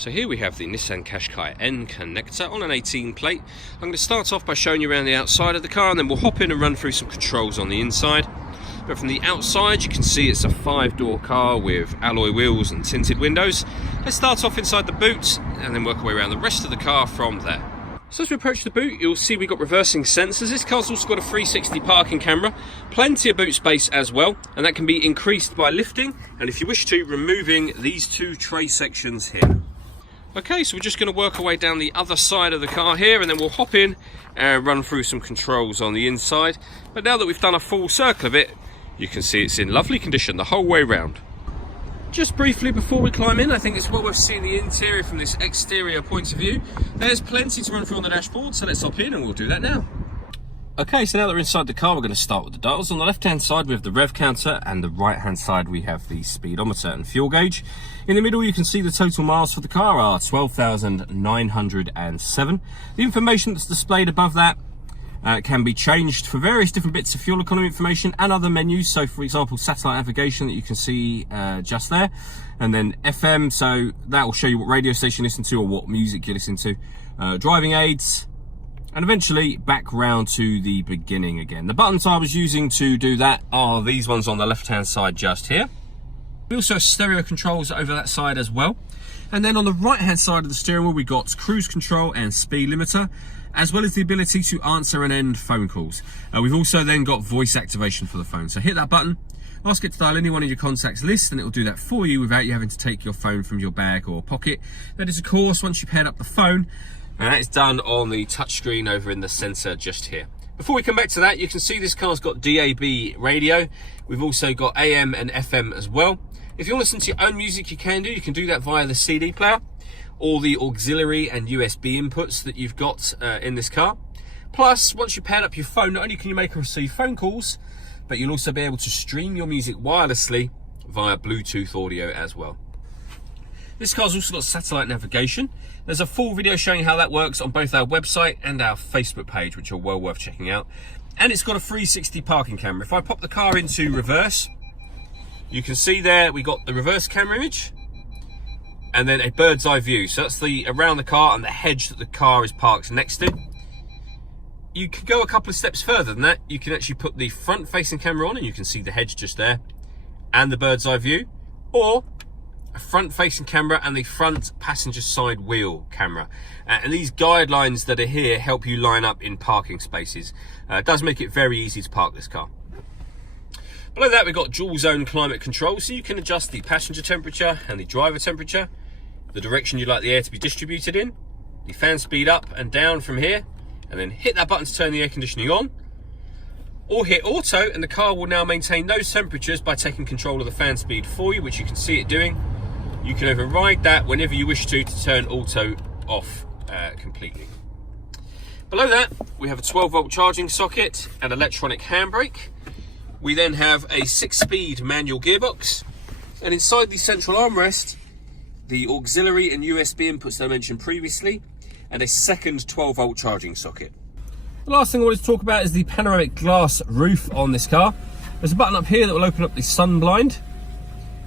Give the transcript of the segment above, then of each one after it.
So here we have the Nissan Qashqai N connector on an 18 plate. I'm going to start off by showing you around the outside of the car, and then we'll hop in and run through some controls on the inside. But from the outside you can see it's a 5-door car with alloy wheels and tinted windows. Let's start off inside the boot and then work our way around the rest of the car from there. So as we approach the boot, you'll see we've got reversing sensors. This car's also got a 360 parking camera, plenty of boot space as well, and that can be increased by lifting, and if you wish to, removing these two tray sections here. Okay, so we're just going to work our way down the other side of the car here, and then we'll hop in and run through some controls on the inside. But now that we've done a full circle of it, you can see it's in lovely condition the whole way round. Just briefly before we climb in, I think it's well worth seeing the interior from this exterior point of view. There's plenty to run through on the dashboard, so let's hop in and we'll do that now. Okay, so now that we're inside the car, we're going to start with the dials. On the left-hand side we have the rev counter, and the right-hand side we have the speedometer and fuel gauge. In the middle you can see the total miles for the car are 12,907. The information that's displayed above that can be changed for various different bits of fuel economy information and other menus. So for example, satellite navigation that you can see just there, and then FM, so that will show you what radio station you listen to or what music you listen to, driving aids, and eventually back round to the beginning again. The buttons I was using to do that are these ones on the left hand side just here. We also have stereo controls over that side as well. And then on the right hand side of the steering wheel we got cruise control and speed limiter, as well as the ability to answer and end phone calls. We've also then got voice activation for the phone. So hit that button, ask it to dial any one of your contacts list, and it will do that for you without you having to take your phone from your bag or pocket. That is of course once you've paired up the phone, and that is done on the touchscreen over in the sensor just here. Before we come back to that, you can see this car's got DAB radio. We've also got AM and FM as well. If you want to listen to your own music, you can do that via the CD player or the auxiliary and USB inputs that you've got in this car. Plus, once you've paired up your phone, not only can you make and receive phone calls, but you'll also be able to stream your music wirelessly via Bluetooth audio as well. This car's also got satellite navigation. There's a full video showing how that works on both our website and our Facebook page, which are well worth checking out. And it's got a 360 parking camera. If I pop the car into reverse, you can see there we got the reverse camera image and then a bird's eye view. So that's the around the car and the hedge that the car is parked next to. You could go a couple of steps further than that. You can actually put the front facing camera on and you can see the hedge just there and the bird's eye view, or a front facing camera and the front passenger side wheel camera. And these guidelines that are here help you line up in parking spaces. It does make it very easy to park this car. Below that we've got dual zone climate control, so you can adjust the passenger temperature and the driver temperature, the direction you'd like the air to be distributed in, the fan speed up and down from here, and then hit that button to turn the air conditioning on, or hit auto and the car will now maintain those temperatures by taking control of the fan speed for you, which you can see it doing. You can override that whenever you wish to turn auto off completely. Below that we have a 12-volt charging socket and electronic handbrake. We then have a 6-speed manual gearbox, and inside the central armrest, the auxiliary and USB inputs that I mentioned previously, and a second 12-volt charging socket. The last thing I wanted to talk about is the panoramic glass roof on this car. There's a button up here that will open up the sun blind,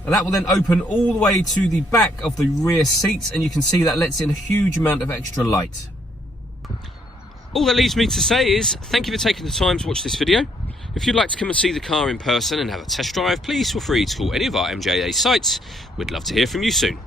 and that will then open all the way to the back of the rear seats, and you can see that lets in a huge amount of extra light. All that leaves me to say is thank you for taking the time to watch this video. If you'd like to come and see the car in person and have a test drive, please feel free to call any of our MJA sites. We'd love to hear from you soon.